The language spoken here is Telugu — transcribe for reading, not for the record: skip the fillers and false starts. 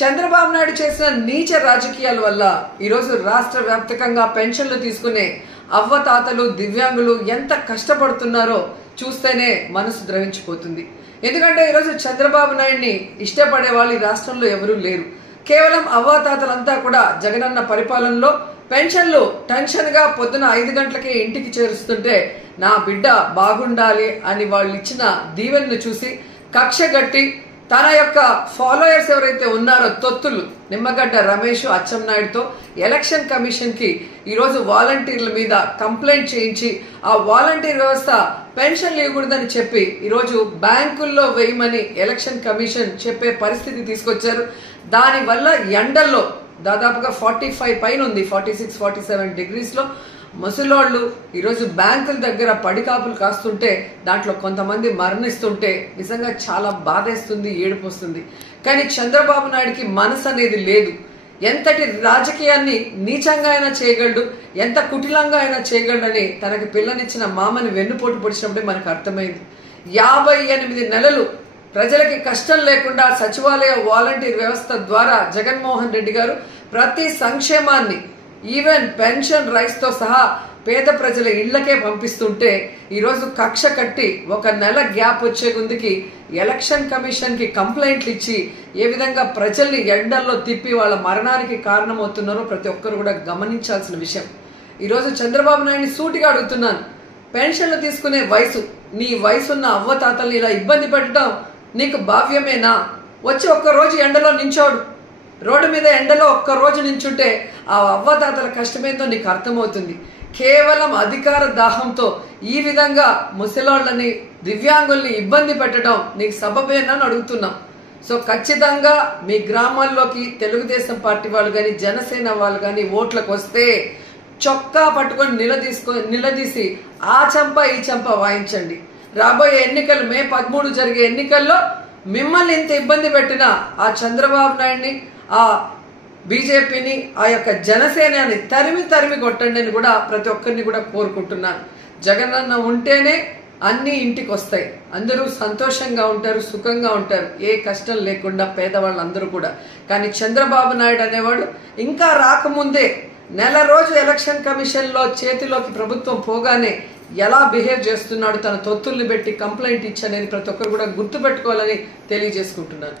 చంద్రబాబు నాయుడు చేసిన నీచ రాజకీయాల వల్ల ఈరోజు రాష్ట్ర వ్యాప్తంగా పెన్షన్లు తీసుకునే అవ్వతాతలు దివ్యాంగులు ఎంత కష్టపడుతున్నారో చూస్తేనే మనసు ద్రవించిపోతుంది. ఎందుకంటే ఈరోజు చంద్రబాబు నాయుడిని ఇష్టపడే వాళ్ళు ఈ రాష్ట్రంలో ఎవరూ లేరు. కేవలం అవ్వతాతలంతా కూడా జగనన్న పరిపాలనలో పెన్షన్లు టెన్షన్ గా పొద్దున 5 గంటలకే ఇంటికి చేరుస్తుంటే నా బిడ్డ బాగుండాలి అని వాళ్ళు ఇచ్చిన దీవెనను చూసి కక్షగట్టి తన యొక్క ఫాలోయర్స్ ఎవరైతే ఉన్నారో తొత్తులు నిమ్మగడ్డ రమేష్ అచ్చెన్నాయుడుతో ఎలక్షన్ కమిషన్ కి ఈరోజు వాలంటీర్ల మీద కంప్లైంట్ చేయించి ఆ వాలంటీర్ వ్యవస్థ పెన్షన్లు ఇవ్వకూడదని చెప్పి ఈరోజు బ్యాంకుల్లో వేయమని ఎలక్షన్ కమిషన్ చెప్పే పరిస్థితి తీసుకొచ్చారు. దానివల్ల ఎండల్లో దాదాపుగా 45 పైన ఉంది, 46-47 డిగ్రీస్ లో ముసలోళ్ళు ఈరోజు బ్యాంకుల దగ్గర పడికాపులు కాస్తుంటే దాంట్లో కొంతమంది మరణిస్తుంటే నిజంగా చాలా బాధేస్తుంది, ఏడుపు వస్తుంది. కానీ చంద్రబాబు నాయుడికి మనసు అనేది లేదు. ఎంతటి రాజకీయాన్ని నీచంగా అయినా చేయగలడు, ఎంత కుటిలంగా అయినా చేయగలడని తనకి పిల్లనిచ్చిన మామని వెన్నుపోటు పొడిచినప్పుడే మనకు అర్థమైంది. 58 నెలలు ప్రజలకి కష్టం లేకుండా సచివాలయ వాలంటీర్ వ్యవస్థ ద్వారా జగన్మోహన్ రెడ్డి గారు ప్రతి సంక్షేమాన్ని ఈవెన్ పెన్షన్ రైస్ తో సహా పేద ప్రజల ఇళ్లకే పంపిస్తుంటే ఈరోజు కక్ష కట్టి 1 నెల గ్యాప్ వచ్చే ముందుకి ఎలక్షన్ కమిషన్ కి కంప్లైంట్లు ఇచ్చి ఏ విధంగా ప్రజల్ని ఎండల్లో తిప్పి వాళ్ళ మరణానికి కారణమవుతున్నారో ప్రతి ఒక్కరు కూడా గమనించాల్సిన విషయం. ఈరోజు చంద్రబాబు నాయుడిని సూటిగా అడుగుతున్నాను, పెన్షన్లు తీసుకునే వయసు, నీ వయసున్న అవ్వతాతల్ని ఇలా ఇబ్బంది పెట్టడం నీకు భావ్యమేనా? వచ్చి 1 రోజు ఎండలో నించోడు, రోడ్డు మీద ఎండలో 1 రోజు నించుంటే ఆ అవ్వతాతల కష్టమేందో నీకు అర్థమవుతుంది. కేవలం అధికార దాహంతో ఈ విధంగా ముసలాళ్ళని దివ్యాంగుల్ని ఇబ్బంది పెట్టడం నీకు సబబేనా అని అడుగుతున్నాం. సో ఖచ్చితంగా మీ గ్రామాల్లోకి తెలుగుదేశం పార్టీ వాళ్ళు కానీ జనసేన వాళ్ళు కానీ ఓట్లకు వస్తే చొక్కా పట్టుకొని నిలదీసి ఆ చంప ఈ చంప వాయించండి. రాబోయే ఎన్నికలు మే 13 జరిగే ఎన్నికల్లో మిమ్మల్ని ఇంత ఇబ్బంది పెట్టిన ఆ చంద్రబాబు నాయుడిని, ఆ బీజేపీని, ఆ యొక్క జనసేనని తరిమి కొట్టండి అని కూడా ప్రతి ఒక్కరిని కూడా కోరుకుంటున్నాను. జగనన్న ఉంటేనే అన్ని ఇంటికి వస్తాయి, అందరూ సంతోషంగా ఉంటారు, సుఖంగా ఉంటారు, ఏ కష్టం లేకుండా పేదవాళ్ళందరూ కూడా. కానీ చంద్రబాబు నాయుడు అనేవాడు ఇంకా రాకముందే నెల రోజు ఎలక్షన్ కమిషన్ లో చేతిలోకి ప్రభుత్వం పోగానే ఎలా బిహేవ్ చేస్తున్నాడు, తన తొత్తుల్ని పెట్టి కంప్లైంట్ ఇచ్చనేది ప్రతి ఒక్కరు కూడా గుర్తుపెట్టుకోవాలని తెలియజేసుకుంటున్నాను.